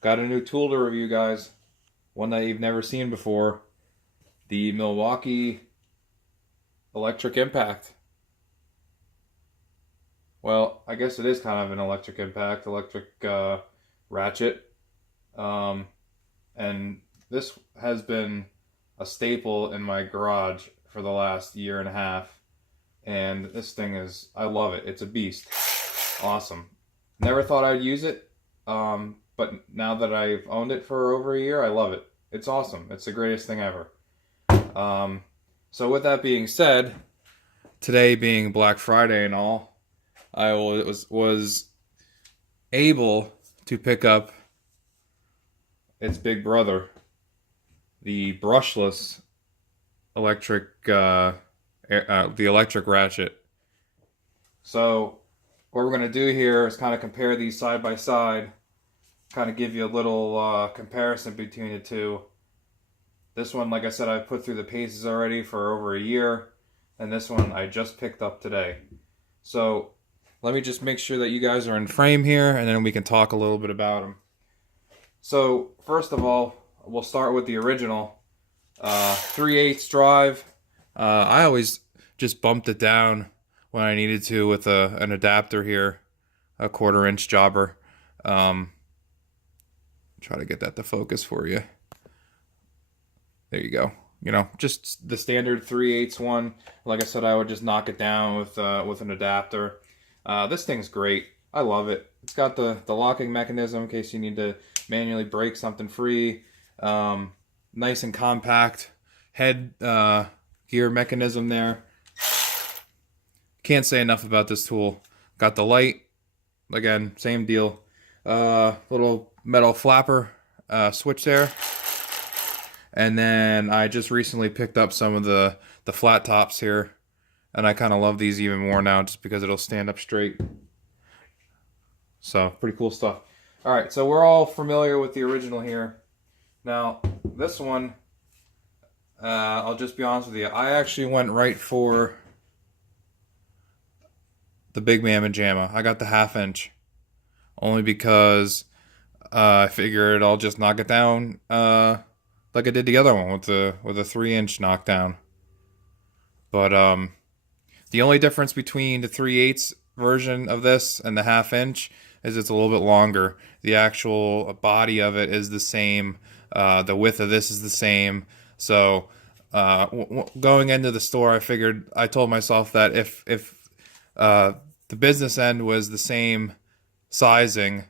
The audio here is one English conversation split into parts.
Got a new tool to review, guys. One that you've never seen before. The Milwaukee Electric Impact. Well, I guess it is kind of an electric impact, electric ratchet. Um, and this has been a staple in my garage for the last year and a half. And this thing is, I love it. It's a beast. Awesome. Never thought I'd use it. But now that I've owned it for over a year, I love it. It's awesome. It's the greatest thing ever. Um, so with that being said, today being Black Friday and all, I was able to pick up its big brother, the brushless electric, the electric ratchet. So what we're gonna do here is kind of compare these side by side, kind of give you a little comparison between the two. This one, like I said, I've put through the paces already for over a year, and this one I just picked up today. So let me just make sure that you guys are in frame here, and then we can talk a little bit about them. So first of all, we'll start with the original 3/8 drive. I always just bumped it down when I needed to with an adapter here, a 1/4-inch jobber. Try to get that to focus for you. There you go. You know, just the standard 3/8 one. Like I said, I would just knock it down with an adapter. This thing's great. I love it. It's got the locking mechanism in case you need to manually break something free. Nice and compact head gear mechanism there. Can't say enough about this tool. Got the light. Again, same deal. Little metal flapper switch there. And then I just recently picked up some of the flat tops here. And I kind of love these even more now just because it'll stand up straight. So, pretty cool stuff. Alright, so we're all familiar with the original here. Now, this one, I'll just be honest with you. I actually went right for the Big Mamma Jamma. I got the 1/2 inch. Only because I figured I'll just knock it down like I did the other one with a 3-inch knockdown. But the only difference between the 3/8 version of this and the 1/2 inch is it's a little bit longer. The actual body of it is the same. The width of this is the same. So going into the store, I told myself that if the business end was the same sizing,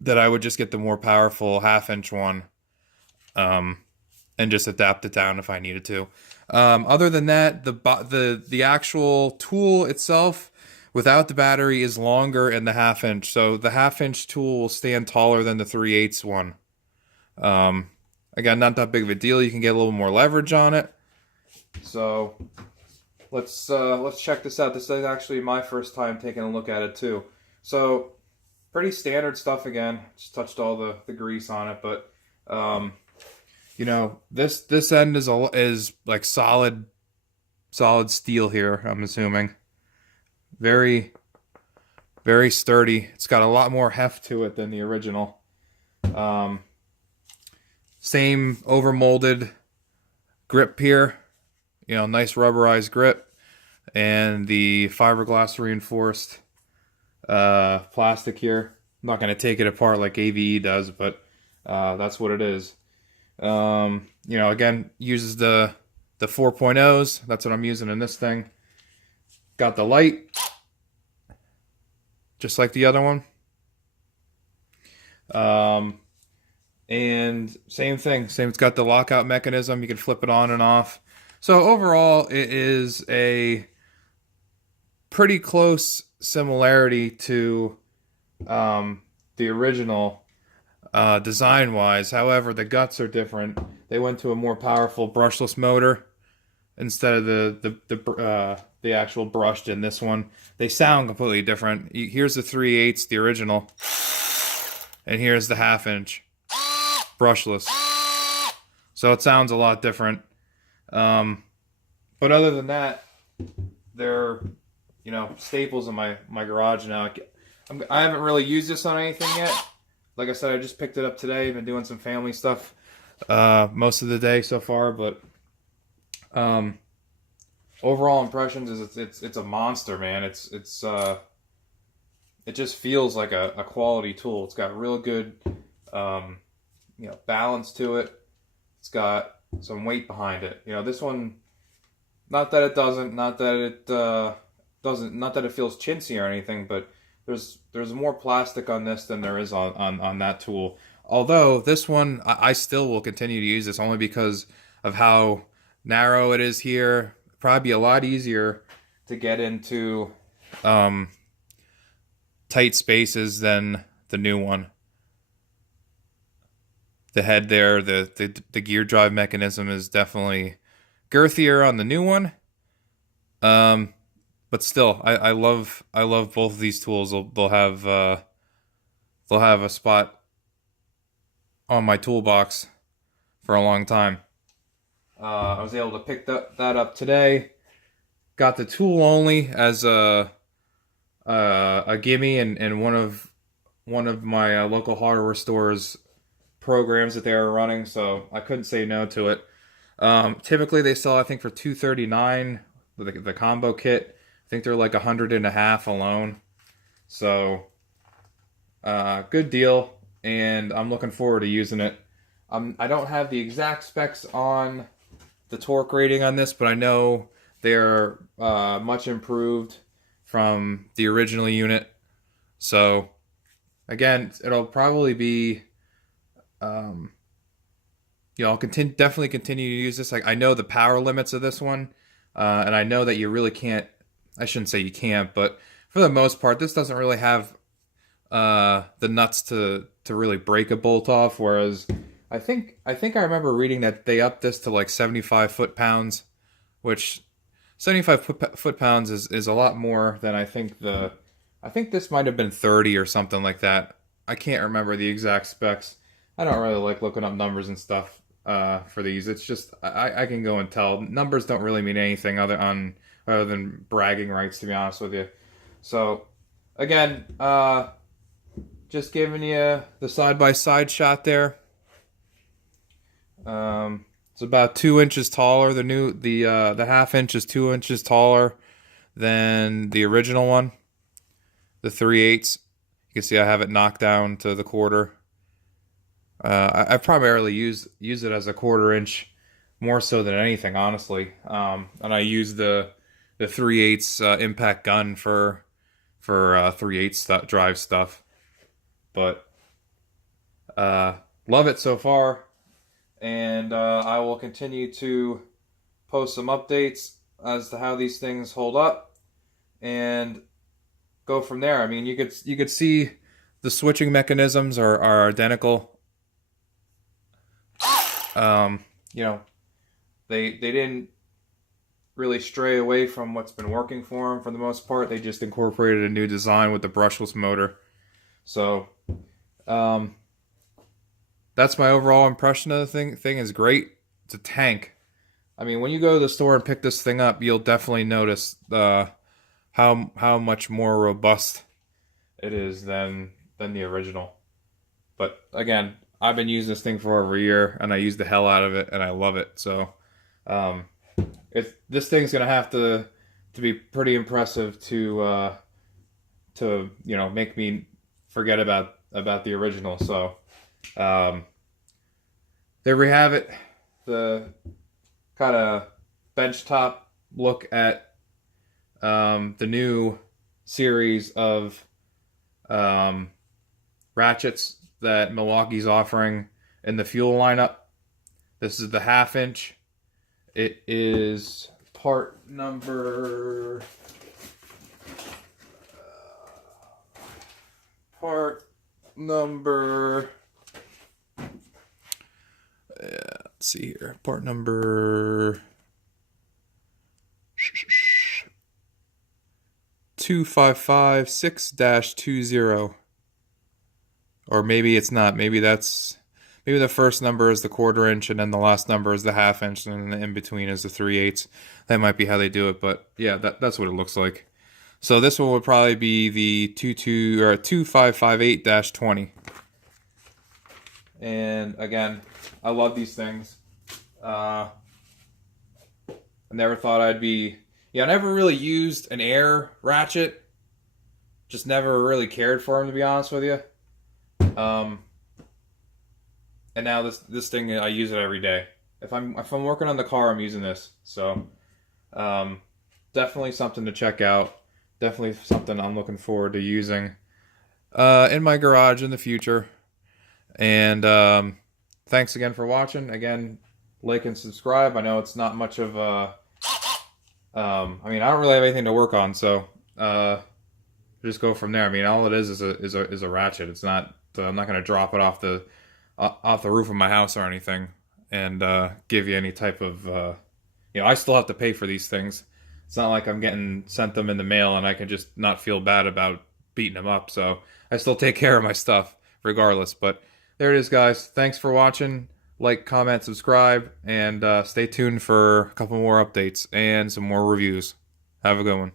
that I would just get the more powerful 1/2 inch one, and just adapt it down if I needed to. Other than that, the actual tool itself, without the battery, is longer in the 1/2 inch. So the 1/2 inch tool will stand taller than the 3/8 one. Again, not that big of a deal. You can get a little more leverage on it. So let's check this out. This is actually my first time taking a look at it too. So pretty standard stuff again. Just touched all the grease on it, but you know, this end is like solid steel here, I'm assuming. Very, very sturdy. It's got a lot more heft to it than the original. Same overmolded grip here. You know, nice rubberized grip. And the fiberglass reinforced plastic here. I'm not going to take it apart like AVE does, but that's what it is. You know, again, uses the 4.0s. That's what I'm using in this thing. Got the light, just like the other one. And same thing. It's got the lockout mechanism. You can flip it on and off. So overall, it is a pretty close similarity to the original design-wise. However, the guts are different. They went to a more powerful brushless motor instead of the actual brushed in this one. They sound completely different. Here's the 3/8, the original, and here's the 1/2 inch brushless. So it sounds a lot different. But other than that, they're, you know, staples in my garage now. I haven't really used this on anything yet. like I said, I just picked it up today. Been doing some family stuff most of the day so far, but um, overall impressions is it's a monster, man. It just feels like a quality tool. It's got real good balance to it. It's got some weight behind it. This one, not that it doesn't, not that it not that it feels chintzy or anything, but there's more plastic on this than there is on that tool. Although this one, I still will continue to use this only because of how narrow it is here. Probably be a lot easier to get into tight spaces than the new one. The head there, the gear drive mechanism is definitely girthier on the new one. But still, I love both of these tools. They'll have a spot on my toolbox for a long time. I was able to pick that up today. Got the tool only as a gimme in one of my local hardware stores programs that they were running, so I couldn't say no to it. Typically they sell, I think, for $239 the combo kit. I think they're like $150 alone. So good deal, and I'm looking forward to using it. I don't have the exact specs on the torque rating on this, but I know they're much improved from the original unit. So again, it'll probably be I'll definitely continue to use this. I know the power limits of this one, and I know that you really can't. I shouldn't say you can't, but for the most part, this doesn't really have the nuts to really break a bolt off. Whereas I think I remember reading that they upped this to like 75 foot-pounds, which 75 foot-pounds is a lot more than I think I think this might have been 30 or something like that. I can't remember the exact specs. I don't really like looking up numbers and stuff for these. It's just I can go and tell. Numbers don't really mean anything other than bragging rights, to be honest with you. So again, just giving you the side-by-side shot there. It's about 2 inches taller. The half inch is 2 inches taller than the original one, the 3/8. You can see I have it knocked down to the quarter. I primarily use it as a 1/4 inch more so than anything, honestly. And I use the 3/8 impact gun for 3/8 drive stuff. But love it so far, and I will continue to post some updates as to how these things hold up and go from there. I mean, you could see the switching mechanisms are identical. They didn't really stray away from what's been working for them for the most part. They just incorporated a new design with the brushless motor. So that's my overall impression of the thing. The thing is great. It's a tank. I mean, when you go to the store and pick this thing up, you'll definitely notice how much more robust it is than the original. But again, I've been using this thing for over a year, and I use the hell out of it, and I love it. So if this thing's gonna have to be pretty impressive to make me forget about the original. So there we have it, the kind of benchtop look at the new series of ratchets that Milwaukee's offering in the fuel lineup. This is the 1/2 inch. It is part number let's see here. Part number 2558-20. Or maybe it's not. Maybe the first number is the 1/4 inch, and then the last number is the 1/2 inch, and then the in between is the 3/8. That might be how they do it, but yeah, that's what it looks like. So this one would probably be the 2558-20. And again, I love these things. I never thought I'd be... Yeah, I never really used an air ratchet. Just never really cared for them, to be honest with you. And now this thing, I use it every day. If I'm working on the car, I'm using this. So definitely something to check out. Definitely something I'm looking forward to using in my garage in the future. And thanks again for watching. Again, like and subscribe. I know it's not much of a... I mean, I don't really have anything to work on, so just go from there. I mean, all it is a ratchet. It's not... I'm not going to drop it off the roof of my house or anything and give you any type of... you know, I still have to pay for these things. It's not like I'm sent them in the mail and I can just not feel bad about beating them up. So I still take care of my stuff regardless. But there it is, guys. Thanks for watching. Like, comment, subscribe, and stay tuned for a couple more updates and some more reviews. Have a good one.